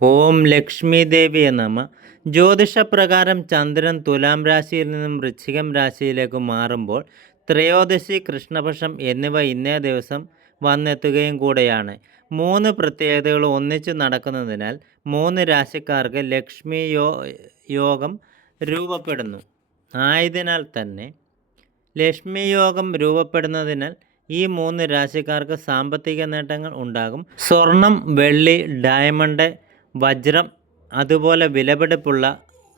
ഓം ലക്ഷ്മി ദേവിയെ നമ. ജ്യോതിഷപ്രകാരം ചന്ദ്രൻ തുലാം രാശിയിൽ നിന്നും വൃശ്ചികം രാശിയിലേക്ക് മാറുമ്പോൾ ത്രയോദശി കൃഷ്ണപക്ഷം എന്നിവ ഇന്നേ ദിവസം വന്നെത്തുകയും കൂടെയാണ്. മൂന്ന് പ്രത്യേകതകൾ ഒന്നിച്ചു നടക്കുന്നതിനാൽ മൂന്ന് രാശിക്കാർക്ക് ലക്ഷ്മി യോ യോഗം രൂപപ്പെടുന്നു. ആയതിനാൽ തന്നെ ലക്ഷ്മി യോഗം രൂപപ്പെടുന്നതിനാൽ ഈ മൂന്ന് രാശിക്കാർക്ക് സാമ്പത്തിക നേട്ടങ്ങൾ ഉണ്ടാകും. സ്വർണം വെള്ളി ഡയമണ്ട് വജ്രം അതുപോലെ വിലപിടിപ്പുള്ള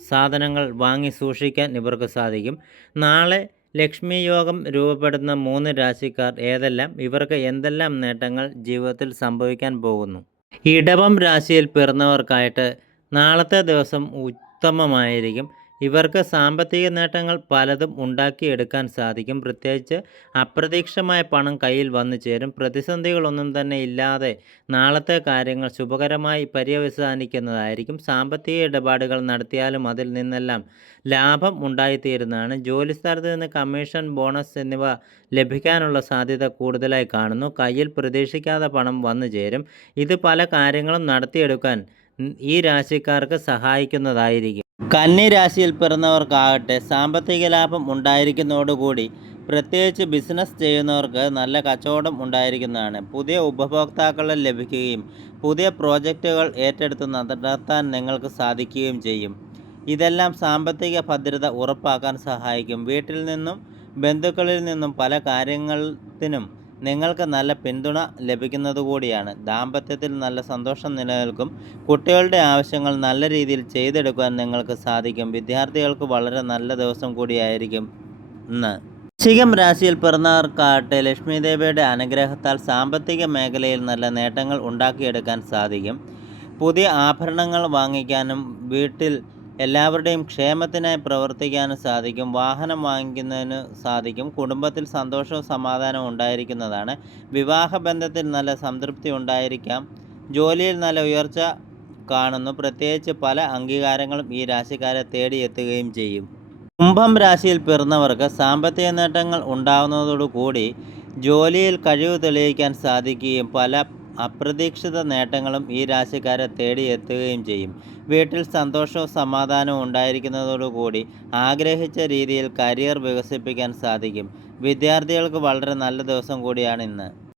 സാധനങ്ങൾ വാങ്ങി സൂക്ഷിക്കാൻ ഇവർക്ക് സാധിക്കും. നാളെ ലക്ഷ്മി യോഗം രൂപപ്പെടുന്ന മൂന്ന് രാശിക്കാർ ഏതെല്ലാം ഇവർക്ക് എന്തെല്ലാം നേട്ടങ്ങൾ ജീവിതത്തിൽ സംഭവിക്കാൻ പോകുന്നു? ഇടവം രാശിയിൽ പിറന്നവർക്കായിട്ട് നാളത്തെ ദിവസം ഉത്തമമായിരിക്കും. ഇവർക്ക് സാമ്പത്തിക നേട്ടങ്ങൾ പലതും ഉണ്ടാക്കിയെടുക്കാൻ സാധിക്കും. പ്രത്യേകിച്ച് അപ്രതീക്ഷിതമായ പണം കയ്യിൽ വന്നു ചേരും. പ്രതിസന്ധികളൊന്നും തന്നെ ഇല്ലാതെ നാളത്തെ കാര്യങ്ങൾ ശുഭകരമായി പര്യവസാനിക്കുന്നതായിരിക്കും. സാമ്പത്തിക ഇടപാടുകൾ നടത്തിയാലും അതിൽ നിന്നെല്ലാം ലാഭം ഉണ്ടായിത്തീരുന്നതാണ്. ജോലിസ്ഥലത്ത് നിന്ന് കമ്മീഷൻ ബോണസ് എന്നിവ ലഭിക്കാനുള്ള സാധ്യത കൂടുതലായി കാണുന്നു. കയ്യിൽ പ്രതീക്ഷിക്കാതെ പണം വന്നു ചേരും. ഇത് പല കാര്യങ്ങളും നടത്തിയെടുക്കാൻ ഈ രാശിക്കാർക്ക് സഹായിക്കുന്നതായിരിക്കും. കന്നി രാശിയിൽ പിറന്നവർക്കാകട്ടെ സാമ്പത്തിക ലാഭം ഉണ്ടായിരിക്കുന്നതോടുകൂടി പ്രത്യേകിച്ച് ബിസിനസ് ചെയ്യുന്നവർക്ക് നല്ല കച്ചവടം ഉണ്ടായിരിക്കുന്നതാണ്. പുതിയ ഉപഭോക്താക്കളെ ലഭിക്കുകയും പുതിയ പ്രോജക്റ്റുകൾ ഏറ്റെടുത്ത് നടത്താൻ നിങ്ങൾക്ക് സാധിക്കുകയും ചെയ്യും. ഇതെല്ലാം സാമ്പത്തിക ഭദ്രത ഉറപ്പാക്കാൻ സഹായിക്കും. വീട്ടിൽ നിന്നും ബന്ധുക്കളിൽ നിന്നും പല കാര്യത്തിനും നിങ്ങൾക്ക് നല്ല പിന്തുണ ലഭിക്കുന്നത് കൂടിയാണ് ദാമ്പത്യത്തിൽ നല്ല സന്തോഷം നിലനിൽക്കും. കുട്ടികളുടെ ആവശ്യങ്ങൾ നല്ല രീതിയിൽ ചെയ്തെടുക്കാൻ നിങ്ങൾക്ക് സാധിക്കും. വിദ്യാർത്ഥികൾക്ക് വളരെ നല്ല ദിവസം കൂടിയായിരിക്കും. ഇന്ന് ശികം രാശിയിൽ പിറന്നവർക്കാകട്ടെ ലക്ഷ്മി ദേവിയുടെ അനുഗ്രഹത്താൽ സാമ്പത്തിക മേഖലയിൽ നല്ല നേട്ടങ്ങൾ ഉണ്ടാക്കിയെടുക്കാൻ സാധിക്കും. പുതിയ ആഭരണങ്ങൾ വാങ്ങിക്കാനും വീട്ടിൽ എല്ലാവരുടെയും ക്ഷേമത്തിനായി പ്രവർത്തിക്കാനും സാധിക്കും. വാഹനം വാങ്ങിക്കുന്നതിന് സാധിക്കും. കുടുംബത്തിൽ സന്തോഷവും സമാധാനവും ഉണ്ടായിരിക്കുന്നതാണ്. വിവാഹ ബന്ധത്തിൽ നല്ല സംതൃപ്തി ഉണ്ടായിരിക്കാം. ജോലിയിൽ നല്ല ഉയർച്ച കാണുന്നു. പ്രത്യേകിച്ച് പല അംഗീകാരങ്ങളും ഈ രാശിക്കാരെ തേടിയെത്തുകയും ചെയ്യും. കുംഭം രാശിയിൽ പിറന്നവർക്ക് സാമ്പത്തിക നേട്ടങ്ങൾ ഉണ്ടാകുന്നതോടുകൂടി ജോലിയിൽ കഴിവ് തെളിയിക്കാൻ സാധിക്കുകയും പല അപ്രതീക്ഷിത നേട്ടങ്ങളും ഈ രാശിക്കാരെ തേടിയെത്തുകയും ചെയ്യും. വീട്ടിൽ സന്തോഷവും സമാധാനവും ഉണ്ടായിരിക്കുന്നതോടുകൂടി ആഗ്രഹിച്ച രീതിയിൽ കരിയർ വികസിപ്പിക്കാൻ സാധിക്കും. വിദ്യാർത്ഥികൾക്ക് വളരെ നല്ല ദിവസം കൂടിയാണ് ഇന്ന്.